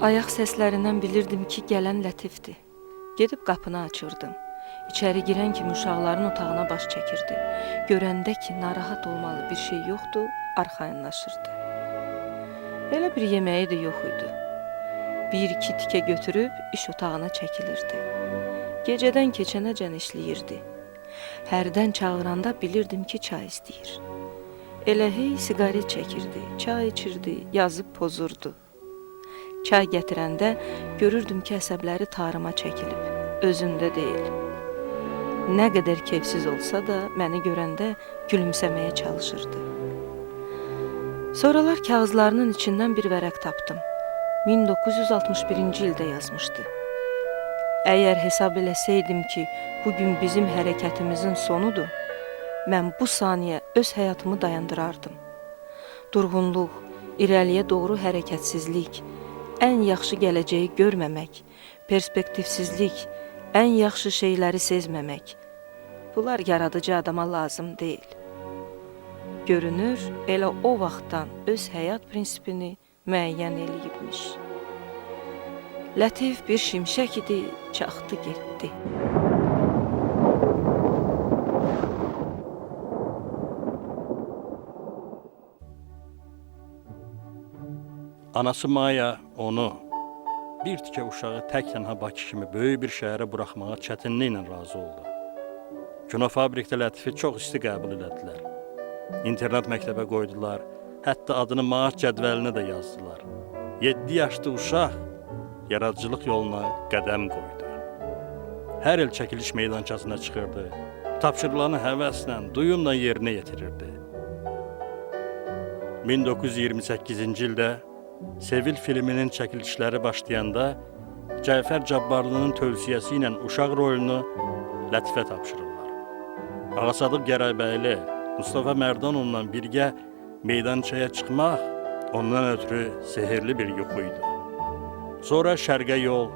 Ayaq səslərindən bilirdim ki, gələn Lətifdir. Gedib qapını açırdım. İçəri girən kimi uşaqların otağına baş çəkirdi. Görəndə ki, narahat olmalı bir şey yoxdur, arxayınlaşırdı. Elə bir yeməyi də yox idi. Bir-iki tikə götürüb iş otağına çəkilirdi. Gecədən keçənəcən işləyirdi. Hərdən çağıranda bilirdim ki, çay istəyir. Elə hey siqaret çəkirdi, çay içirdi, yazıb pozurdu. Çay gətirəndə görürdüm ki, əsəbləri tarıma çəkilib, özündə deyil. Nə qədər keyfsiz olsa da, məni görəndə gülümsəməyə çalışırdı. Sonralar kağızlarının içindən bir vərəq tapdım. 1961-ci ildə yazmışdı. Əgər hesab eləsəydim ki, bugün bizim hərəkətimizin sonudur, mən bu saniyə öz həyatımı dayandırardım. Durğunluq, irəliyə doğru hərəkətsizlik, ən yaxşı gələcəyi görməmək, perspektivsizlik, ən yaxşı şeyləri sezməmək. Bunlar yaradıcı adama lazım deyil. Görünür, elə o vaxtdan öz həyat prinsipini müəyyən eləyibmiş. Lətif bir şimşək idi, çaxdı getdi. Anası Maya onu bir tikə uşağı tək tənha Bakı kimi böyük bir şəhərə buraxmağa çətinliklə razı oldu. Kinofabrikdə Lətifi çox isti qəbul elədilər. İnternet məktəbə qoydular, hətta adını maaş cədvəlinə də yazdılar. 7 yaşlı uşaq yaradıcılıq yoluna qədəm qoydu. Hər il çəkiliş meydançasına çıxırdı, tapşırılarını həvəslə, duyumla yerinə yetirirdi. 1928-ci ildə Sevil filminin çəkilişləri başlayanda Cəfər Cabbarlının tövsiyəsi ilə uşaq rolunu Lətifə tapşırırlar. Ağasadıq Gərəybəyli, Mustafa Mərdanovla birgə meydançaya çıxmaq ondan ötürü sehirli bir yuxu idi. Sonra Şərqə Yol,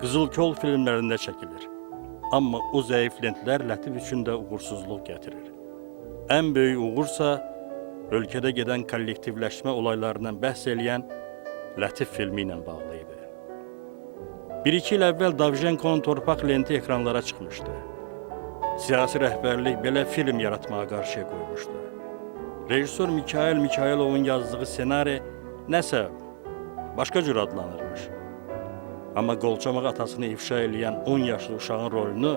Qızıl Kol filmlərində çəkilir. Amma o zəif lentlər Lətif üçün də uğursuzluq gətirir. Ən böyük uğursa ölkədə gedən kollektivləşmə olaylarından bəhs eləyən Lətif filmi ilə bağlı idi. 1-2 il əvvəl Davjenkonun Torpaq lenti ekranlara çıxmışdı. Siyasi rəhbərlik belə film yaratmağa qarşıya qoymuşdu. Rejissor Mikhail Mikhailovun yazdığı ssenari nəsə başqa cür adlanırmış. Amma qolçamaq atasını ifşa eləyən 10 yaşlı uşağın rolunu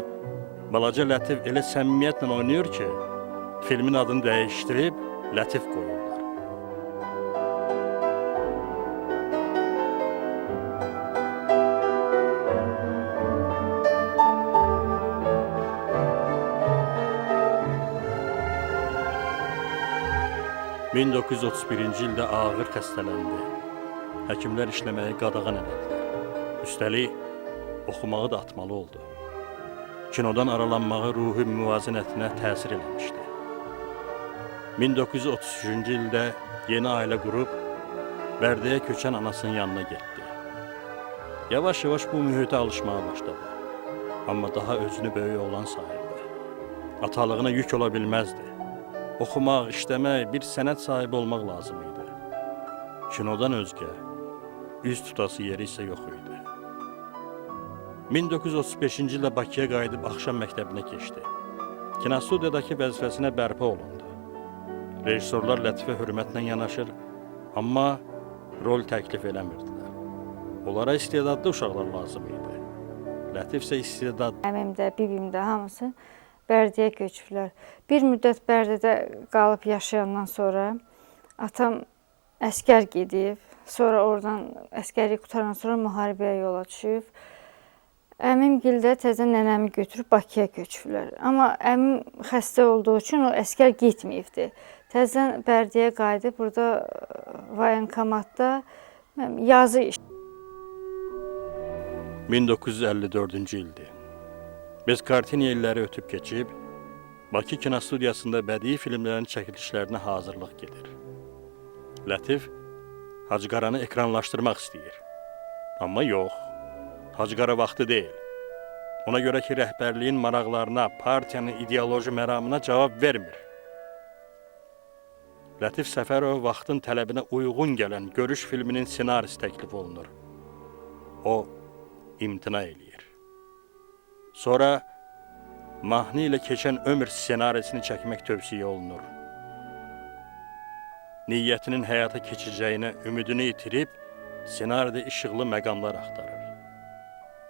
balaca Lətif elə səmimiyyətlə oynayır ki, filmin adını dəyişdirib Lətif qoyurlar. ...1931-ci ildə ağır xəstələndi. Həkimlər işləməyi qadağan elədilər. Üstəlik, oxumağı da atmalı oldu. Kinodan aralanmağı ruhi müvazinətinə təsir eləmişdi. 1933-cü ildə yeni ailə qurub, Bərdəyə köçən anasının yanına getdi. Yavaş-yavaş bu mühitə alışmağa başladı. Amma daha özünü böyük olan sayırdı. Atalığına yük ola bilməzdi. Oxumaq, işləmək, bir sənət sahibi olmaq lazım idi. Kinodan özgə, üz tutası yeri isə yox idi. 1935-ci ildə Bakıya qayıdıb axşam məktəbinə keçdi. Kinostudiyadakı vəzifəsinə bərpa olundu. Rejissorlar Lətifə hörmətlə yanaşır, amma rol təklif eləmirdilər. Onlara istedadlı uşaqlar lazım idi. Lətif isə istedadlı. Əmim də, bibim də hamısı Bərdəyə köçüblər. Bir müddət Bərdədə qalıb yaşayandan sonra atam əskər gedib, sonra oradan əskəri qutarandan sonra müharibəyə yola düşüb. Əmimgil də təzə nənəmi götürüb Bakıya köçüblər. Amma əmim xəstə olduğu üçün o əskər getməyibdi. Təzədən Bərdəyə qayıdıb burada voyenkomatda yazı iş. 1954-cü ildir. Bezkartiniya illəri ötüb keçib, Bakı kinostudiyasında bədii filmlərin çəkilişlərinə hazırlıq gedir. Lətif Hacıqaranı ekranlaşdırmaq istəyir. Amma yox, Hacıqara vaxtı deyil. Ona görə ki, rəhbərliyin maraqlarına, partiyanın ideoloji məramına cavab vermir. Lətif Səfərov vaxtın tələbinə uyğun gələn Görüş filminin ssenarisi təklif olunur. o imtina eləyir. Sonra mahnı ilə keçən ömür ssenarisini çəkmək tövsiyə olunur. Niyyətinin həyata keçəcəyinə ümidini itirib, senaridə işıqlı məqamlar axtarır.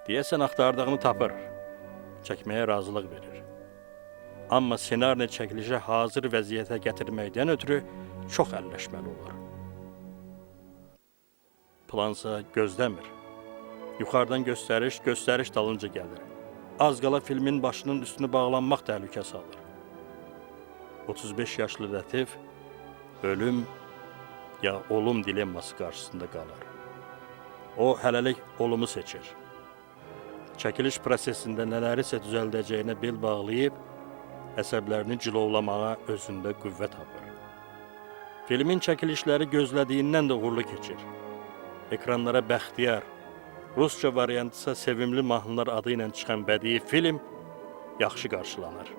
Deyəsən axtardığını tapır, çəkməyə razılıq verir. Amma senarini çəkilişə hazır vəziyyətə gətirməkdən ötürü çox əlləşməli olur. Plansa gözləmir. Yuxarıdan göstəriş, göstəriş dalınca gəlir. Az qala filmin başının üstünü bağlanmaq təhlükəsi alır. 35 yaşlı Lətif ölüm ya olum dilemması qarşısında qalır. O hələlik olumu seçir. Çəkiliş prosesində nələrisə düzəldəcəyinə bel bağlayıb, əsəblərini cilovlamağa özündə qüvvə tapır. Filmin çəkilişləri gözlədiyindən də uğurlu keçir. Ekranlara Bəxtiyar, Rusca variantısa Sevimli Mahnılar adı ilə çıxan bədii film yaxşı qarşılanır.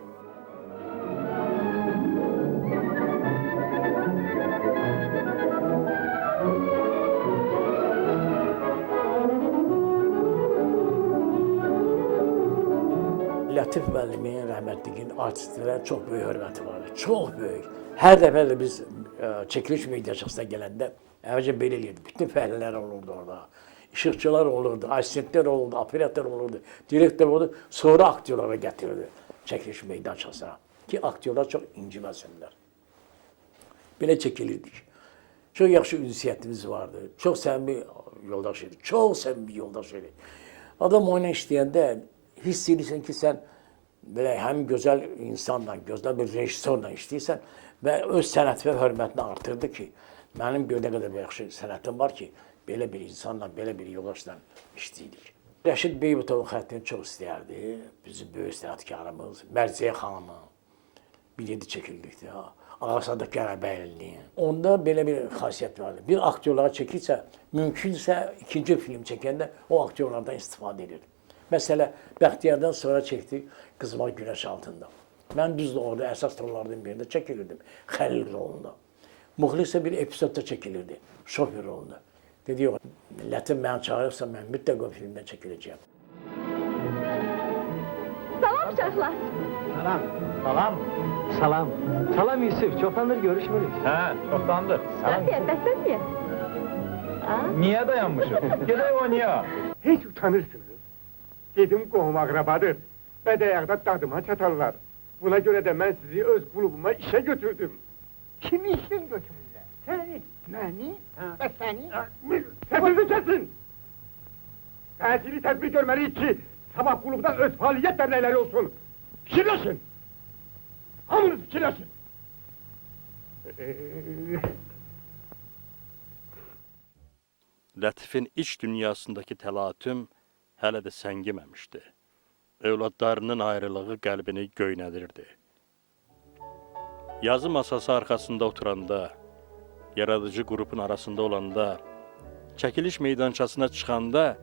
Lətif müəllimin, rəhmətliyin artistlərə çox böyük hörməti vardı. Çox böyük. Hər dəfə də biz çəkiliş mediaçısına gələndə əvvəlcə belə eləyirdi. Bütün fəhlələr olurdu orada. İşıqçılar olurdu, asistentlər olurdu, operator olurdu, direktor olurdu. Sonra aktyorlara gətirirdi çəkiliş meydançasına. Ki, aktyorlar çox inciməsinlər. Belə çəkilirdik. Çox yaxşı ünsiyyətimiz vardı. Çox səmimi yoldaş idi. Çox səmimi yoldaş idi. Adam oyuna işləyəndə hiss edirsən ki, sən belə həm gözəl insanla, gözəl bir rejissorla işləyirsən və öz sənət və hörmətini artırdı ki, mənim görə nə qədər yaxşı sənətim var ki, belə bir insanla, belə bir yoldaşla işləyirik. Rəşid Beybutovun xəttini çox istəyərdi, bizim böyük sənətkarımız, Mərziyə xanımı, bir yedi çəkildikdir, Ağasadə Qərəbəylini. Onda belə bir xasiyyət vardı. Bir aktyorlara çəkirsə, mümkünsə ikinci film çəkəndə o aktyorlardan istifadə edir. Məsələ, Bəxtiyardan sonra çəkdik Qızmar Günəş altında. Mən düzdür orada əsas rollardan birində çəkilirdim, Xəlil rolunda. Muxlislə bir epizodda çəkilirdi, şofer rolunda. Dedi, yox, Lətif məni çağırırsa, mən mütləq o filmdə çəkiləcəyəm. Salam uşaqlar. Salam. Salam. Salam. Salam Yusuf, çoxdandır görüşmürük. Çoxdandır. Safiyə, bəsən niyə? Niyə dayanmışıq? Gedək oynaya. Heç utanırsınız. Dedim qohum akrabadır və dəyaqda dadıma çatarlar. Buna görə də mən sizi öz klubuma işə götürdüm. Kimi işin götürürlər? Səni, məni və səni? Səsinizi kəsin! Təcili tədbir görməliyik ki, sabah klubda öz fəaliyyət dərnəkləri olsun. Fikirləşin! Hamınız fikirləşin! Lətifin iç dünyasındakı təlatüm hələ də səngiməmişdi. Övladlarının ayrılığı qəlbini göynədirdi. Yazı masası arxasında oturanda, yaradıcı qrupun arasında olanda, çəkiliş meydançasına çıxanda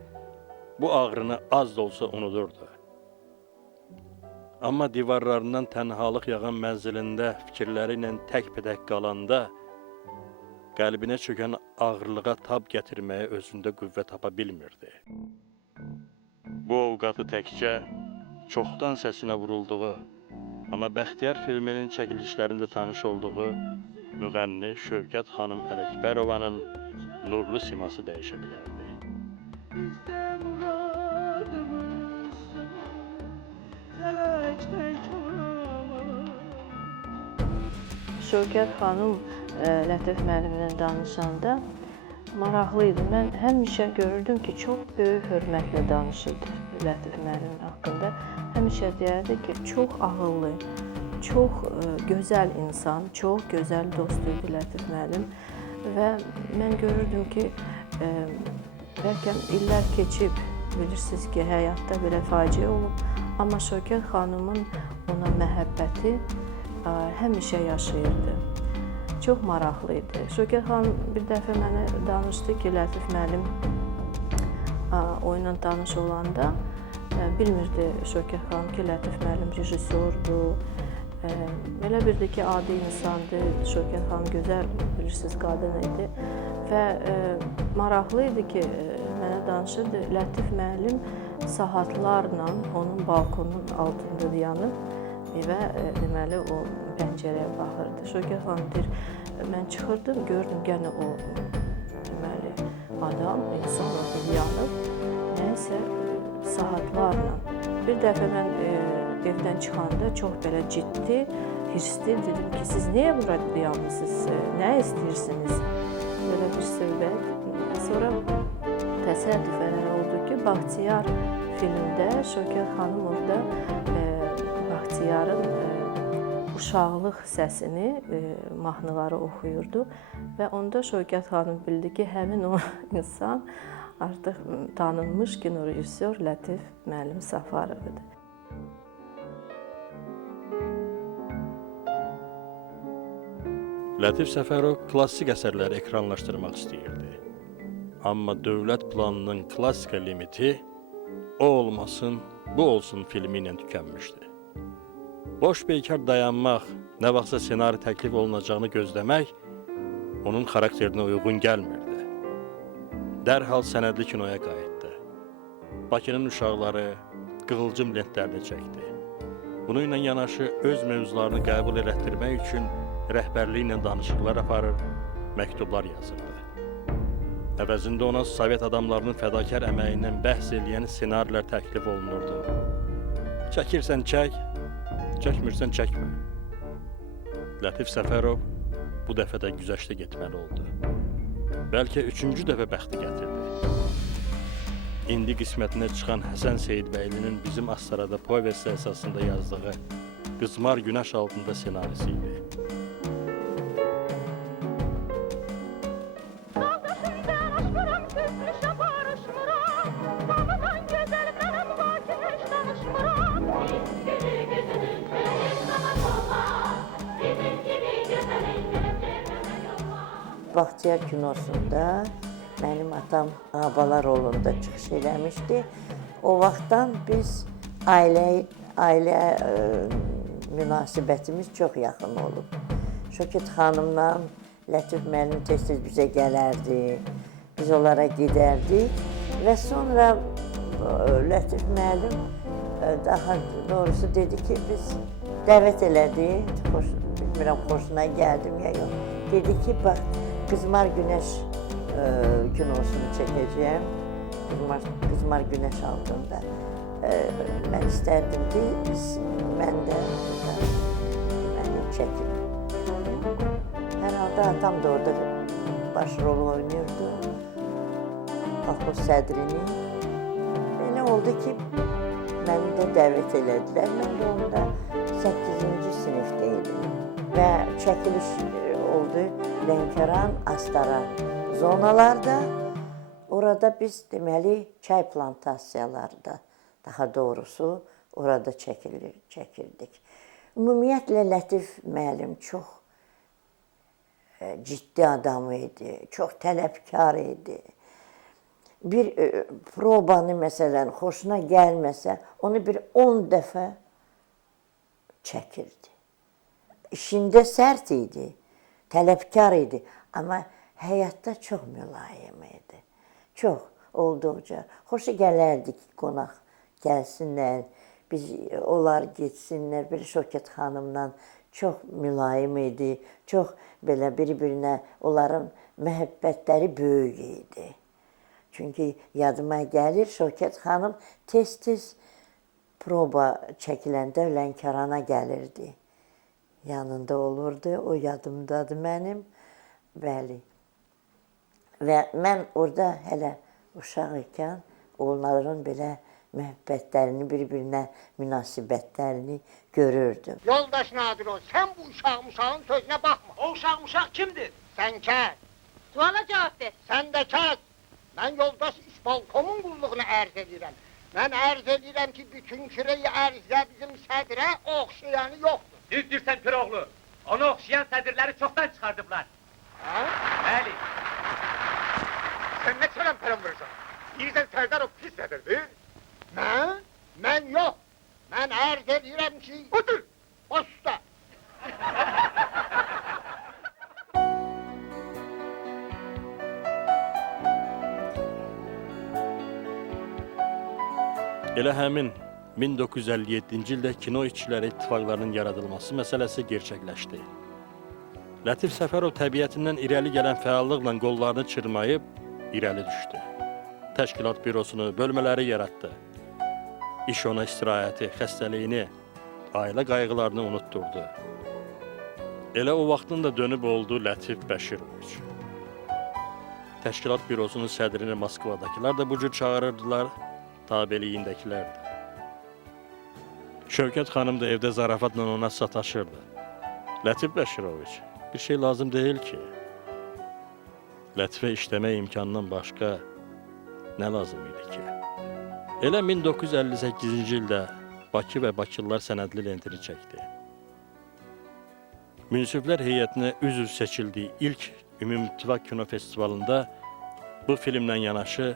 bu ağrını az da olsa unudurdu. Amma divarlarından tənhalıq yağan mənzilində fikirləri ilə tək-bədək qalanda, qəlbinə çökən ağırlığa tab gətirməyə özündə qüvvə tapa bilmirdi. Bu ovqatı təkcə çoxdan səsinə vurulduğu, amma Bəxtiyar filminin çəkilişlərində tanış olduğu müğənni Şövkət xanım Ələkbərovanın nurlu siması dəyişə bilərdi. Şövkət xanım Lətif müəllimlə danışanda maraqlı idi. Mən həmişə görürdüm ki, çox böyük hörmətlə danışırdı Lətif müəllim haqqında. Həmişə deyərdi ki, çox ağıllı, çox gözəl insan, çox gözəl dost idi Lətif müəllim. Və mən görürdüm ki, bəlkə illər keçib, bilirsiniz ki, həyatda belə faciə olub. Amma Şövkət xanımın ona məhəbbəti həmişə yaşayırdı. Çox maraqlı idi. Şövkət xanım bir dəfə mənə danışdı ki, Lətif müəllim oyunla tanış olanda bilmirdi Şövkət xanım ki, Lətif müəllim rejissordur. Elə bildi ki, adi insandır. Şövkət xanım gözəl, bilirsiniz, qadın idi. Və maraqlı idi ki, mənə danışırdı. Lətif müəllim saatlarla onun balkonunun altında dayanıb və deməli o pəncərəyə baxırdı. Şövkət xanım deyir, mən çıxırdım, gördüm yenə o deməli adam, insan orada dayanıb, nəysə saatlarla. Bir dəfə mən evdən çıxanda çox belə ciddi, hirsli dedim ki, siz niyə bura dayanmısınız, nə istəyirsiniz? Belə bir söhbət. Sonra təsadüfən oldu ki, Baxtiyar filmdə Şövkət xanım orada Baxtiyarın uşaqlıq səsini, mahnıları oxuyurdu və onda Şövkət xanım bildi ki, həmin o insan artıq tanınmış kino rejissor Lətif müəllim Səfərovdur. Lətif Səfərov klassik əsərləri ekranlaşdırmaq istəyirdi. Amma dövlət planının klassika limiti o olmasın, bu olsun filmi ilə tükənmişdi. Boş beykar dayanmaq, nə vaxtsa senari təklif olunacağını gözləmək onun xarakterinə uyğun gəlmirdi. Dərhal sənədli kinoya qayıtdı. Bakının uşaqları qığılcım lentlərini çəkdi. Bununla yanaşı öz mövzularını qəbul elətdirmək üçün rəhbərliklə danışıqlar aparır, məktublar yazırdı. Əvəzində ona Sovet adamlarının fədakar əməyindən bəhs eləyən ssenarilər təklif olunurdu. Çəkirsən çək, çəkmirsən çəkmə. Lətif Səfərov bu dəfə də güzəştə getməli oldu. Bəlkə üçüncü dəfə bəxti gətirdi. İndi qismətinə çıxan Həsən Seyidbəylinin bizim Astarada povesti əsasında yazdığı Qızmar Günəş altında ssenarisi idi. Baxtiyar kinosunda mənim atam Abala rolunda çıxış eləmişdi. O vaxtdan biz ailə münasibətimiz çox yaxın olub. Şövkət xanımla Lətif müəllim tez-tez bizə gələrdi, biz onlara gedərdik və sonra Lətif müəllim daha doğrusu dedi ki, biz dəvət elədik, bilmirəm xoşuna gəldim ya yox. Dedi ki, bax, Qızmar Günəş kinosunu çəkəcəyəm, Qızmar Günəş altında. Mən istərdim ki, mən də çəkim. Hər halda atam da orada baş rolu oynayırdı, kolxoz sədrini. Belə oldu ki, məni də dəvət elədilər. Mən də onda 8-ci sinifdə idim və çəkiliş oldu Lənkəran, Astara zonalarda. Orada biz deməli çay plantasiyalarda, daha doğrusu orada çəkirdik. Ümumiyyətlə Lətif müəllim çox ciddi adam idi, çox tələbkar idi. Bir probanı məsələn xoşuna gəlməsə, onu bir 10 dəfə çəkirdi. İşində sərt idi, tələbkar idi, amma həyatda çox mülayim idi. Çox, olduqca. Xoşu gələrdi ki, qonaq gəlsinlər, onlar getsinlər. Bir Şövkət xanımla çox mülayim idi, çox belə bir-birinə onların məhəbbətləri böyük idi. Çünki yadıma gəlir, Şövkət xanım tez-tez proba çəkiləndə Lənkərana gəlirdi. Yanında olurdu, o yadımdadır mənim. Bəli. Və mən orada hələ uşaq ikən onların belə məhəbbətlərini, bir-birinə münasibətlərini görürdüm. Yoldaş Nadirov, sən bu uşağın sözünə baxma. O uşaq kimdir? Sən kəs. Suala cavab ver. Sən də kəs. Mən yoldaş İsbalkomun qulluğunu ərz edirəm. Mən ərz edirəm ki, bütün küreyi ərzdə bizim sədrə oxşayanı yoxdur. Düz dirsən Piroğlu. Onu oxşayan sədirləri çoxdan çıxardıblar. Ha? Bəli. Sən nə çərəm pərəm vurursan? İyizən Sərdar o pis sədirdir. Mən yox. Mən ərz edirəm ki... Otur! Baş üstə. Elə həmin 1957-ci ildə Kino İşçiləri İttifaqlarının yaradılması məsələsi gerçəkləşdi. Lətif Səfərov təbiətindən irəli gələn fəallıqla qollarını çırmayıb irəli düşdü. Təşkilat bürosunu, bölmələri yaratdı. İş ona istirahəti, xəstəliyini, ailə qayğılarını unutturdu. Elə o vaxtın da dönüb oldu Lətif Bəşiroviç. Təşkilat bürosunun sədrini Moskvadakılar da bu cür çağırırdılar, tabeliyindəkilər də. Şövkət xanım da evdə zarafatla ona sataşırdı. Lətif Bəşiroviç, bir şey lazım deyil ki. Lətifə işləmək imkanından başqa nə lazım idi ki? Elə 1958-ci ildə Bakı və Bakılılar sənədli lentini çəkdi. Münsiflər heyətinə üzv seçildiyi ilk Ümumİttifaq Kino Festivalında bu filmlə yanaşı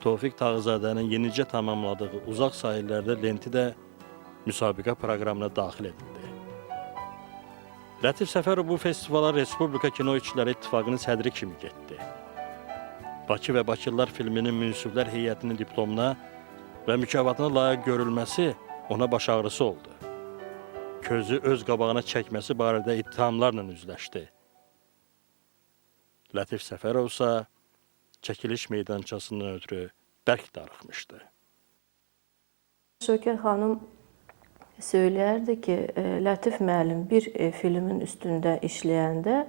Tofiq Tağızadənin yenicə tamamladığı Uzaq Sahillərdə lenti də müsabiqə proqramına daxil edildi. Lətif Səfərov bu festivala Respublika Kino İşçiləri İttifaqının sədri kimi getdi. Bakı və Bakılılar filminin münsiflər heyətinin diplomuna və mükafatına layiq görülməsi ona baş ağrısı oldu. Közü öz qabağına çəkməsi barədə ittihamlarla üzləşdi. Lətif Səfərov isə çəkiliş meydançasından ötürü bərk darıxmışdı. Şövkət xanım söyləyərdi ki, Lətif müəllim bir filmin üstündə işləyəndə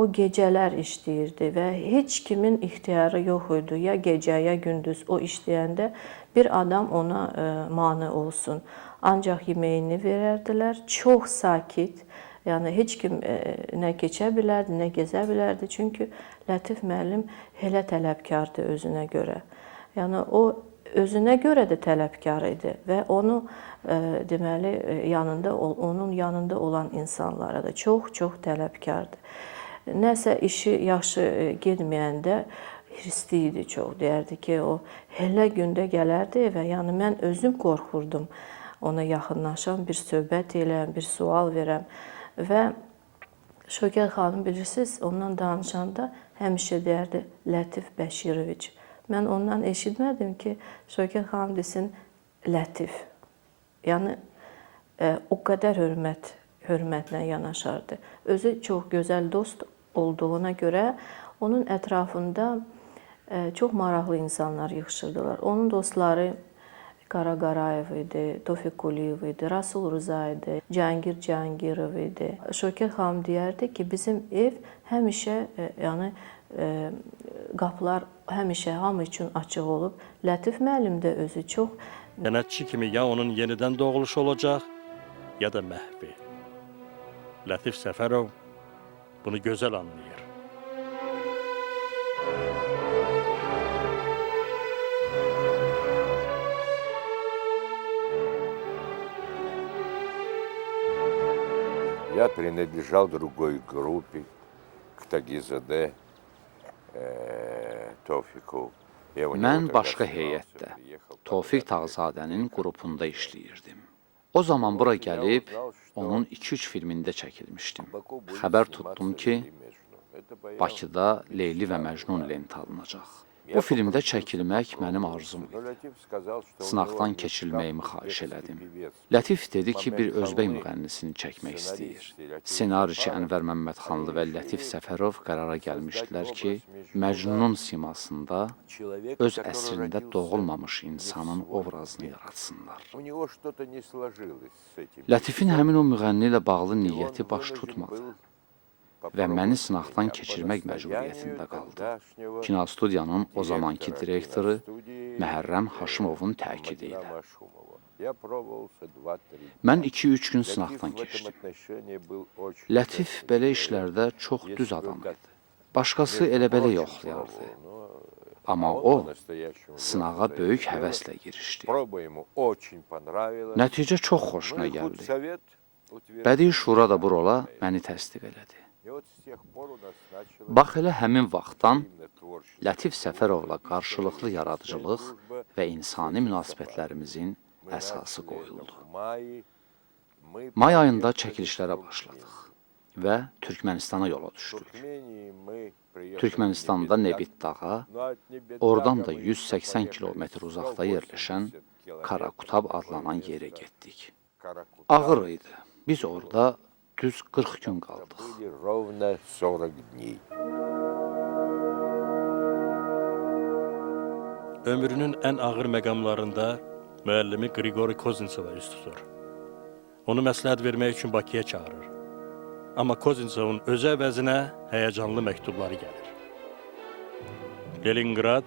o gecələr işləyirdi və heç kimin ixtiyarı yox idi. Ya gecə, ya gündüz o işləyəndə bir adam ona mane olsun. Ancaq yeməyini verərdilər, çox sakit. Yəni heç kim nə keçə bilərdi, nə gezə bilərdi. Çünki Lətif müəllim elə tələbkardı özünə görə. Yəni o özünə görə də tələbkar idi və onu deməli onun yanında olan insanlara da çox tələbkardı. Nəsə işi yaxşı getməyəndə hirsli idi çox. Deyərdi ki, o elə gündə gələrdi evə. Yəni mən özüm qorxurdum ona yaxınlaşam, bir söhbət eləyəm, bir sual verəm. Və Şövkət xanım bilirsiniz, ondan danışanda həmişə deyərdi Lətif Bəşiroviç. Mən ondan eşitmədim ki, Şövkət xanım desin Lətif. Yəni o qədər hörmətlə yanaşardı. Özü çox gözəl dost olduğuna görə onun ətrafında çox maraqlı insanlar yığışırdılar. Onun dostları Qara Qarayev idi, Tofiq Quliyev idi, Rasul Rıza idi, Cahangir Cahangirov idi. Şövkət xanım deyərdi ki, bizim ev həmişə yəni qapılar həmişə hamı üçün açıq olub. Lətif müəllim də özü çox Sənətçi kimi ya onun yenidən doğuluşu olacaq, ya da məhvi. Lətif Səfərov bunu gözəl anlayır. Я принадлежал другой группе, к Тагизаде, Tofiku. Mən başqa heyətdə, Tofiq Tağzadənin qrupunda işləyirdim. O zaman bura gəlib, onun 2-3 filmində çəkilmişdim. Xəbər tutdum ki, Bakıda Leyli və Məcnun lenti alınacaq. Bu filmdə çəkilmək mənim arzum idi. Sınaqdan keçirilməyimi xahiş elədim. Lətif dedi ki, bir özbək müğənnisini çəkmək istəyir. Senariçi Ənvər Məmmədxanlı və Lətif Səfərov qərara gəlmişdilər ki, Məcnunun simasında öz əsrində doğulmamış insanın obrazını yaratsınlar. Lətifin həmin o müğənni ilə bağlı niyyəti baş tutmadı və məni sınaqdan keçirmək məcburiyyətində qaldı. Kinostudiyanın o zamanki direktoru Məhərrəm Haşimovun təkidi ilə. Mən 2-3 gün sınaqdan keçdim. Lətif belə işlərdə çox düz adam idi. Başqası elə-belə yoxlayardı. Amma o, sınağa böyük həvəslə girişdi. Nəticə çox xoşuna gəldi. Bədii Şura da bu rola məni təsdiq elədi. Bax elə həmin vaxtdan Lətif Səfərovla qarşılıqlı yaradıcılıq və insani münasibətlərimizin əsası qoyuldu. May ayında çəkilişlərə başladıq və Türkmənistana yola düşdük. Türkmənistanda Nebit dağı, oradan da 180 kilometr uzaqda yerləşən Karakutab adlanan yerə getdik. Ağır idi. Biz orada düz 40 gün qaldıq. Ровно 40 дней. Ömrünün ən ağır məqamlarında müəllimi Qriqori Kozintsova üst tutur. Onu məsləhət vermək üçün Bakıya çağırır. Amma Kozintsovun özü əvəzinə həyəcanlı məktubları gəlir. Leningrad,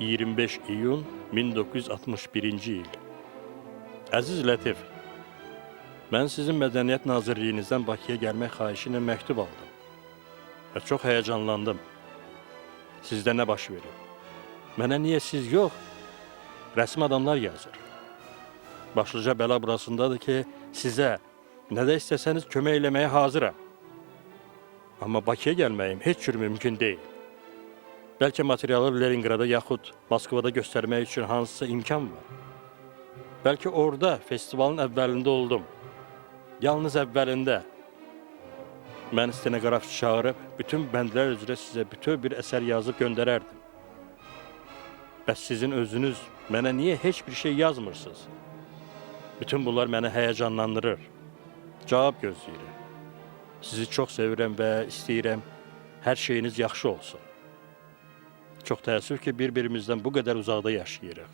25 iyun 1961-ci il. Əziz Lətif, mən sizin Mədəniyyət Nazirliyinizdən Bakıya gəlmək xahişi ilə məktub aldım və çox həyəcanlandım. Sizdə nə baş verir? Mənə niyə siz yox, rəsmi adamlar yazır. Başlıca bəla burasındadır ki, sizə nə də istəsəniz kömək eləməyə hazıram. Amma Bakıya gəlməyim heç cür mümkün deyil. Bəlkə materialı Leningrada yaxud Moskvada göstərmək üçün hansısa imkan var. Bəlkə orada festivalın əvvəlində oldum. Yalnız əvvəlində. Mən stenoqrafçı çağırıb, bütün bəndlər üzrə sizə bütöv bir əsər yazıb göndərərdim. Bəs sizin özünüz mənə niyə heç bir şey yazmırsınız? Bütün bunlar məni həyəcanlandırır. Cavab gözləyirəm. Sizi çox sevirəm və istəyirəm, hər şeyiniz yaxşı olsun. Çox təəssüf ki, bir-birimizdən bu qədər uzaqda yaşayırıq.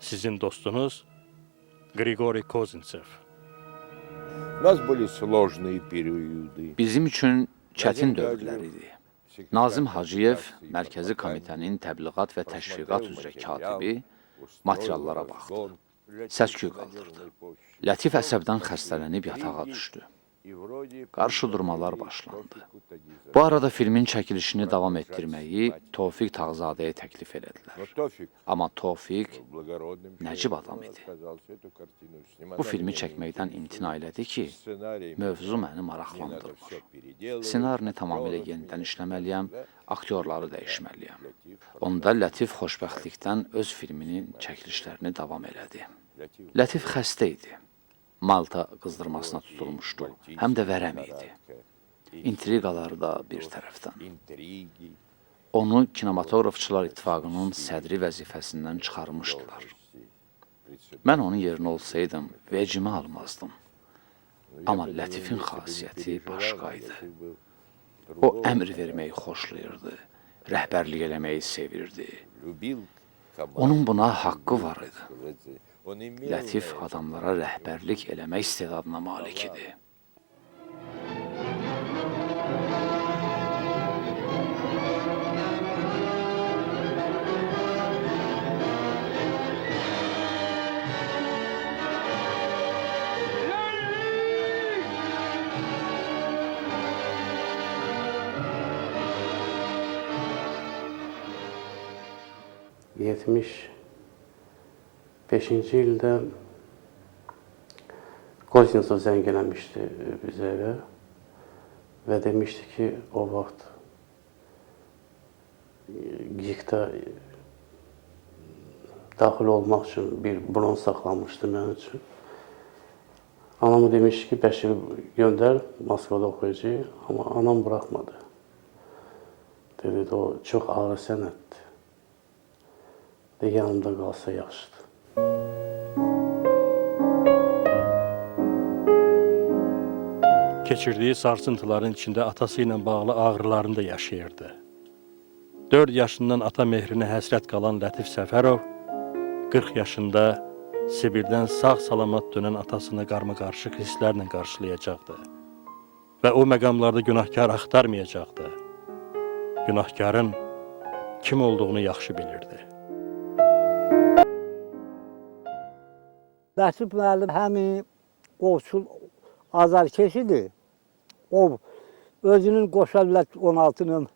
Sizin dostunuz Qriqori Kozintsev. Bizim üçün çətin dövrlər idi. Nazim Hacıyev, Mərkəzi Komitənin Təbliğat və Təşviqat üzrə katibi, materiallara baxdı. Səs-küy qaldırdı. Lətif əsəbdən xəstələnib yatağa düşdü. Qarşıdurmalar başlandı. Bu arada filmin çəkilişini davam etdirməyi Tofiq Tağzadəyə təklif elədilər. Amma Tofiq nəcib adam idi. Bu filmi çəkməkdən imtina elədi ki, mövzu məni maraqlandırmır. Ssenarini tamamilə yenidən işləməliyəm, aktyorları dəyişməliyəm. Onda Lətif xoşbəxtlikdən öz filminin çəkilişlərini davam elədi. Lətif xəstə idi. Malta qızdırmasına tutulmuşdu, həm də vərəm idi. İntriqalar da bir tərəfdən. Onu Kinematografçılar İttifaqının sədri vəzifəsindən çıxarmışdılar. Mən onun yerinə olsaydım, vecimi almazdım. Amma Lətifin xasiyyəti başqa idi. O əmr verməyi xoşlayırdı, rəhbərlik eləməyi sevirdi. Onun buna haqqı var idi. Lətif adamlara rəhbərlik eləmək istedadına malik idi. Beşinci ildə Kozintsov zəng eləmişdi bizə evə və demişdi ki, o vaxt GİKdə daxil olmaq üçün bir bron saxlanmışdı mənim üçün. Anamı demişdi ki, Bəşiri göndər, Moskvada oxuyacaq, amma anam buraxmadı. Dedi, o çox ağır sənətdir. De, yanımda qalsa yaxşıdır. Keçirdiyi sarsıntıların içində atası ilə bağlı ağrılarını da yaşayırdı. 4 yaşından ata mehrinə həsrət qalan Lətif Səfərov 40 yaşında Sibirdən sağ-salamat dönən atasını qarma-qarışıq hisslərlə qarşılayacaqdı. Və o məqamlarda günahkar axtarmayacaqdı. Günahkarın kim olduğunu yaxşı bilirdi. Lətif müəllim həmin qovçul azarkeşidir. O özünün qoşa 16-nın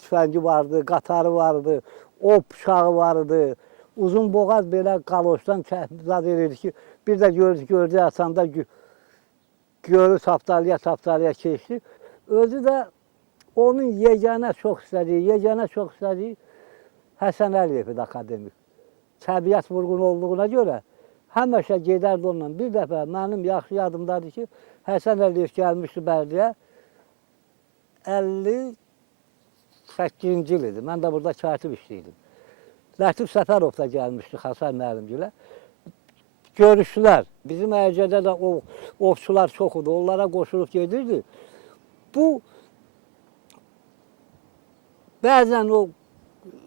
tüfəngi vardı, qatarı vardı, o bıçağı vardı. Uzun boğaz belə qaloşdan zad edirdi ki, bir də gördü atanda görü tapdalıya keçdi. Özü də onun yeganə çox istədiyi Həsən Əliyevdir akademik. Təbiət vurğun olduğuna görə həmişə gedərdi onunla. Bir dəfə mənim yaxşı yadımdadır ki, Həsən Əliyev gəlmişdi Bərdiyə. 58-ci il idi. Mən də burada katib işləyirdim. Lətif Səfərov da gəlmişdi Xəsən müəllimgilə. görüşdülər. Bizim Ərcədə də o ovçular çox idi, onlara qoşulub gedirdi. Bu, bəzən o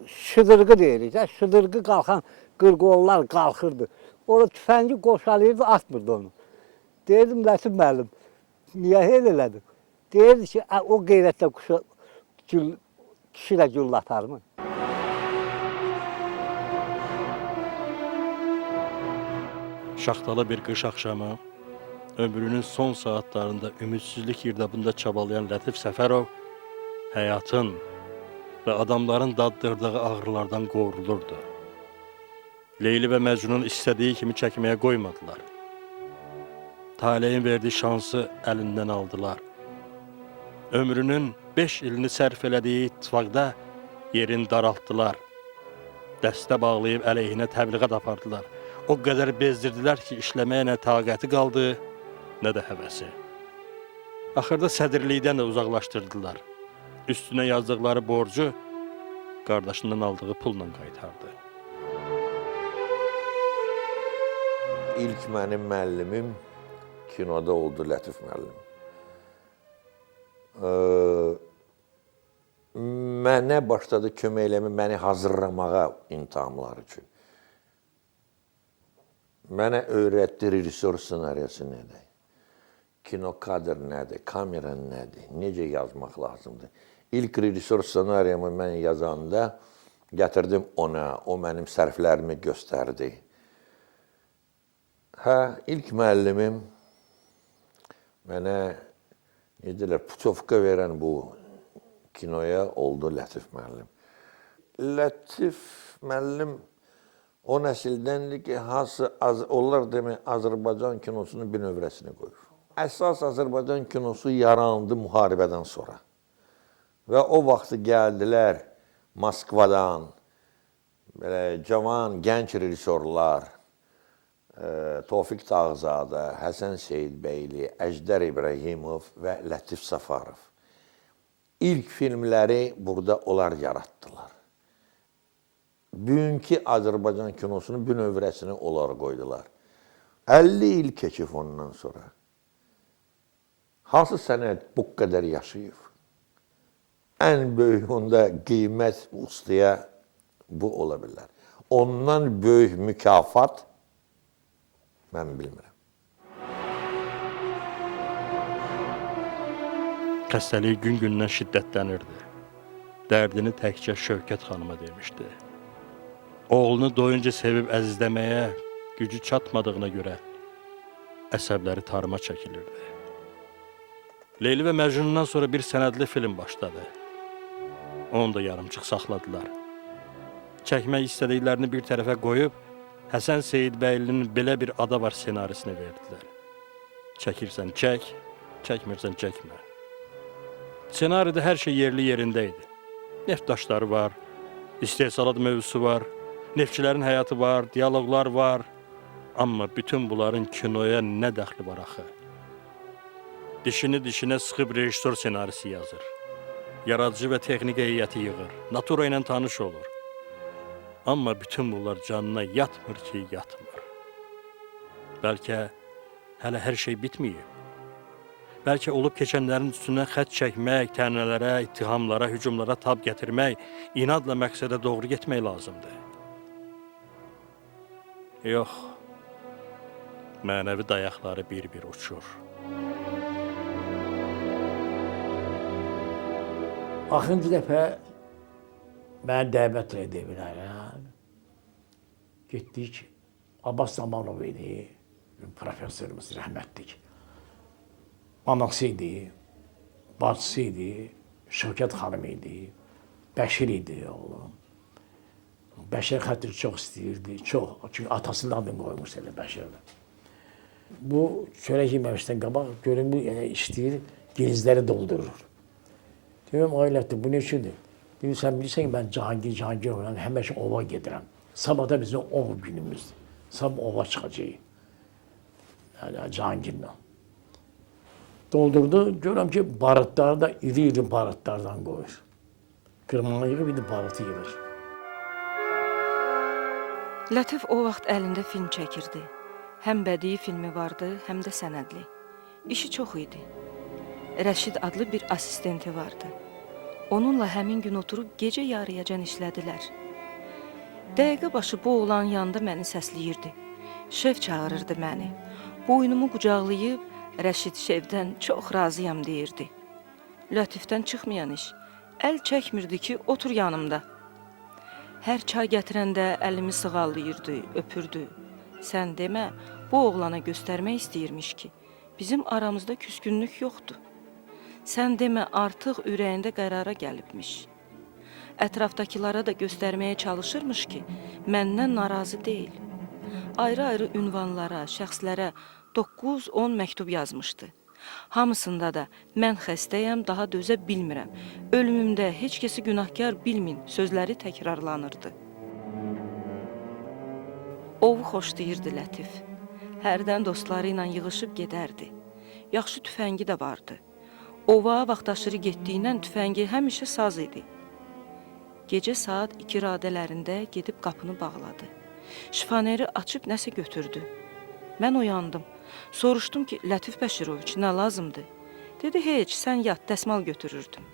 şıdırğı deyirik də, şıdırğı qalxan qırqollar qalxırdı. Orada tüfəngi qoşalayırdı, atmırdı onu. Deyirdim, Lətif müəllim, niyə elə elədim? Deyirdi ki, o qeyrətdə kişi də gül atarmı? Şaxtalı bir qış axşamı ömrünün son saatlarında ümidsizlik girdabında çabalayan Lətif Səfərov həyatın və adamların daddırdığı ağrılardan qovrulurdu. Leyli və Məcnun istədiyi kimi çəkməyə qoymadılar. Taleyin verdiyi şansı əlindən aldılar. Ömrünün 5 ilini sərf elədiyi ittifaqda yerini daraltdılar. Dəstə bağlayıb əleyhinə təbliğat apardılar. O qədər bezdirdilər ki, işləməyə nə taqəti qaldı, nə də həvəsi. Axırda sədrlikdən də uzaqlaşdırdılar. Üstünə yazdıqları borcu qardaşından aldığı pulla qaytardı. İlk mənim müəllimim kinoda oldu Lətif müəllim. Mənə başladı kömək eləmə, məni hazırlamağa imtahanlar üçün. Mənə öyrətdi rejissor ssenariyası nədir, kino kadr nədir, kamera nədir, necə yazmaq lazımdır. İlk rejissor ssenariyamı mən yazanda gətirdim ona, o mənim sərflərimi göstərdi. İlk müəllimim mənə putovka verən bu kinoya oldu Lətif müəllim. Lətif müəllim o nəsildəndir ki, onlar demək Azərbaycan kinosunun bir növrəsini qoyur. Əsas Azərbaycan kinosu yarandı müharibədən sonra. Və o vaxtı gəldilər Moskvadan, cavan, gənc rejissorlar, Tofiq Tağzadə, Həsən Seyidbəyli, Əjdər İbrahimov və Lətif Səfərov. İlk filmləri burada onlar yaratdılar. Bugünkü Azərbaycan kinosunun bir növrəsini onlar qoydular. 50 il keçib ondan sonra. Hansı sənət bu qədər yaşayıb? Ən böyük onda qiymət ustaya bu ola bilər. Ondan böyük mükafat mən bilmirəm. Xəstəliyi gün-gündən şiddətlənirdi. Dərdini təkcə Şövkət xanıma demişdi. Oğlunu doyunca sevib əzizləməyə gücü çatmadığına görə əsəbləri tarıma çəkilirdi. Leyli və Məcnundan sonra bir sənədli film başladı. Onu da yarımçıq saxladılar. Çəkmək istədiklərini bir tərəfə qoyub, Həsən Seyidbəylinin belə bir ada var senarisini verdilər. Çəkirsən çək, çəkmirsən çəkmə. Senaride hər şey yerli yerində idi. Neft daşları var, istehsalat mövzusu var, neftçilərin həyatı var, diyaloqlar var. Amma bütün bunların kinoya nə dəxli var axı? Dişini dişinə sıxıb rejissor senarisi yazır. Yaradıcı və texnik heyəti yığır. Natura ilə tanış olur. Amma bütün bunlar canına yatmır ki, yatmır. Bəlkə hələ hər şey bitməyib. Bəlkə olub keçənlərin üstünə xət çəkmək, tənələrə, ittihamlara, hücumlara tab gətirmək, inadla məqsədə doğru getmək lazımdır. Yox, mənəvi dayaqları bir-bir uçur. Axıncı dəfə məni dəvət ediblər. Getdik, Abbas Zamanov idi, professorumuz rəhmətlik. Anası idi, bacısı idi, Şövkət xanım idi, Bəşir idi oğlum. Bəşir xətri çox istəyirdi, çox. Çünki atasının adını qoymuş elə Bəşirdə. Bu çörək yeməmişdən qabaq görün bu işləyir, genizləri doldurur. Deyirəm, ailətdir, bu ne üçündür? Deyir, sən bilirsən ki, mən Cahangir olan həmişə ova gedirəm. Sabahda bizim ov günümüzdür. Sabah ova çıxacaq. Yəni, Cahangirlə. Doldurdu, görürəm ki, barıtları da iri barıtlardan qoyur. Qırmana yığıb, indi barıtı yığır. Lətif o vaxt əlində film çəkirdi. Həm bədii filmi vardı, həm də sənədli. İşi çox idi. Rəşid adlı bir assistenti vardı. Onunla həmin gün oturub gecə yarıyacan işlədilər. Dəqiqə başı bu oğlan yanında məni səsləyirdi. Şef çağırırdı məni. Boynumu qucaqlayıb, Rəşid şefdən çox razıyam deyirdi. Lətifdən çıxmayan iş. Əl çəkmirdi ki, otur yanımda. Hər çay gətirəndə əlimi sığallayırdı, öpürdü. Sən demə, bu oğlana göstərmək istəyirmiş ki, bizim aramızda küskünlük yoxdur. Sən demə, artıq ürəyində qərara gəlibmiş. Ətrafdakılara da göstərməyə çalışırmış ki, məndən narazı deyil. Ayrı-ayrı ünvanlara, şəxslərə 9-10 məktub yazmışdı. Hamısında da mən xəstəyəm, daha dözə bilmirəm. Ölümümdə heç kəsi günahkar bilmin sözləri təkrarlanırdı. Ovu xoşlayırdı Lətif. Hərdən dostları ilə yığışıb gedərdi. Yaxşı tüfəngi də vardı. Ova vaxtaşırı getdiyindən tüfəngi həmişə saz idi. Gecə saat 2 radələrində gedib qapını bağladı. Şifaneri açıb nəsə götürdü. Mən oyandım. Soruşdum ki, Lətif Bəşiroviç, nə lazımdır? Dedi, heç, sən yat, dəsmal götürürdüm.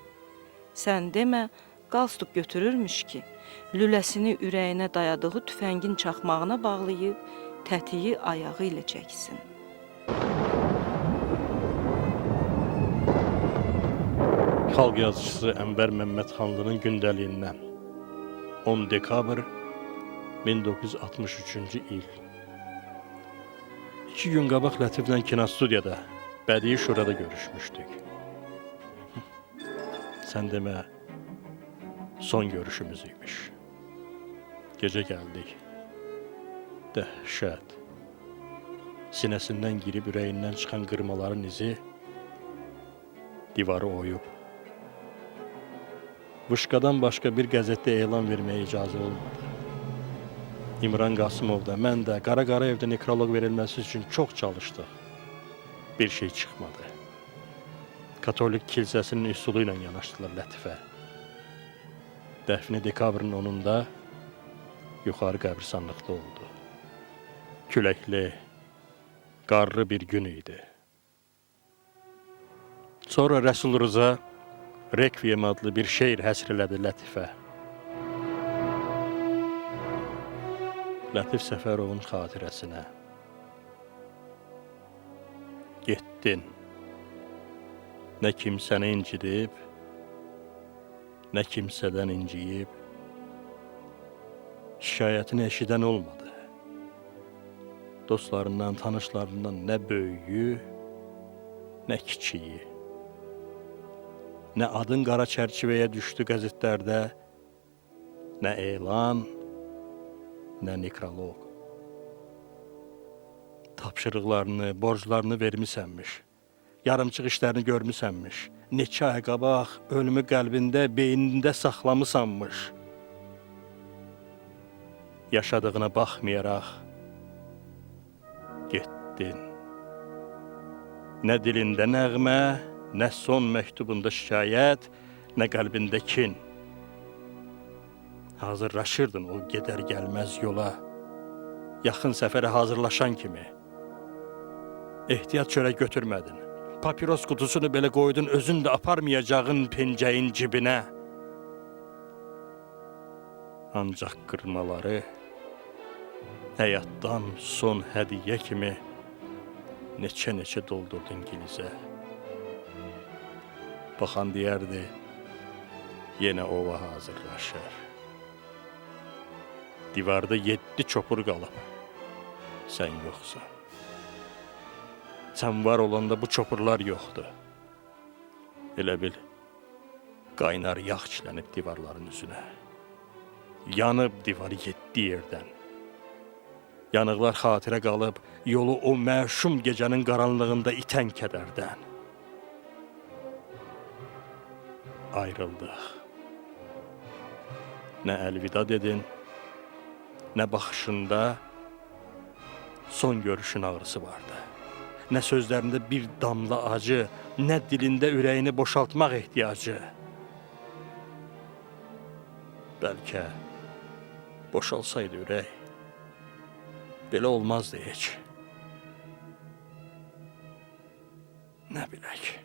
Sən demə, qalstuk götürürmüş ki, lüləsini ürəyinə dayadığı tüfəngin çaxmağına bağlayıb, tətiyi ayağı ilə çəksin. Xalq yazıcısı Ənvər Məmmədxanlının gündəliyindən 10 dekabr 1963-cü il. 2 gün qabaq Lətiflə kinostudiyada, bədii şurada görüşmüşdük. Sən demə, son görüşümüz imiş. Gecə gəldik. Dəhşət. Sinəsindən girib ürəyindən çıxan qırmaların izi divarı oyub. Vışqadan başqa bir qəzetdə elan verməyə icazə olmadı. İmran Qasımov da, mən də Qara Qarayevdə nekrolog verilməsi üçün çox çalışdıq. Bir şey çıxmadı. Katolik kilsəsinin üsulu ilə yanaşdılar Lətifə. Dəfni dekabrın 10-da yuxarı qəbristanlıqda oldu. Küləkli, qarlı bir gün idi. Sonra Rəsul Rıza Rekviem adlı bir şeir həsr elədi Lətifə. Lətif Səfərovun xatirəsinə. Getdin. Nə kimsəni incidib, nə kimsədən inciyib, şikayətini eşidən olmadı. Dostlarından, tanışlarından nə böyüyü, nə kiçiyi. Nə adın qara çərçivəyə düşdü qəzetlərdə, nə elan, nə nekrolog. Tapşırıqlarını, borclarını vermisənmiş. Yarımçıq işlərini görmüsənmiş. Neçə ay qabaq ölümü qəlbində, beynində saxlamısanmış. Yaşadığına baxmayaraq getdin. Nə dilində nəğmə, nə son məktubunda şikayət, nə qəlbində kin. Hazırlaşırdın o gedər gəlməz yola, yaxın səfərə hazırlaşan kimi. Ehtiyat çörək götürmədin. Papiros qutusunu belə qoydun, özün də aparmayacağın pencəyin cibinə. Ancaq qırmaları həyatdan son hədiyyə kimi neçə-neçə doldurdun gilizə. Baxan deyərdi, yenə ova hazırlaşır. Divarda 7 çopur qalıb, sən yoxsan. Sən var olanda bu çopurlar yoxdur. Elə bil, qaynar yağ çilənib divarların üzünə. Yanıb divarı 7 yerdən. Yanıqlar xatirə qalıb, yolu o məşum gecənin qaranlığında itən kədərdən. Ayrıldıq. Nə əlvida dedin, nə baxışında son görüşün ağrısı vardı. Nə sözlərində bir damla acı, nə dilində ürəyini boşaltmaq ehtiyacı. Bəlkə boşalsaydı ürək, belə olmazdı heç. Nə bilək.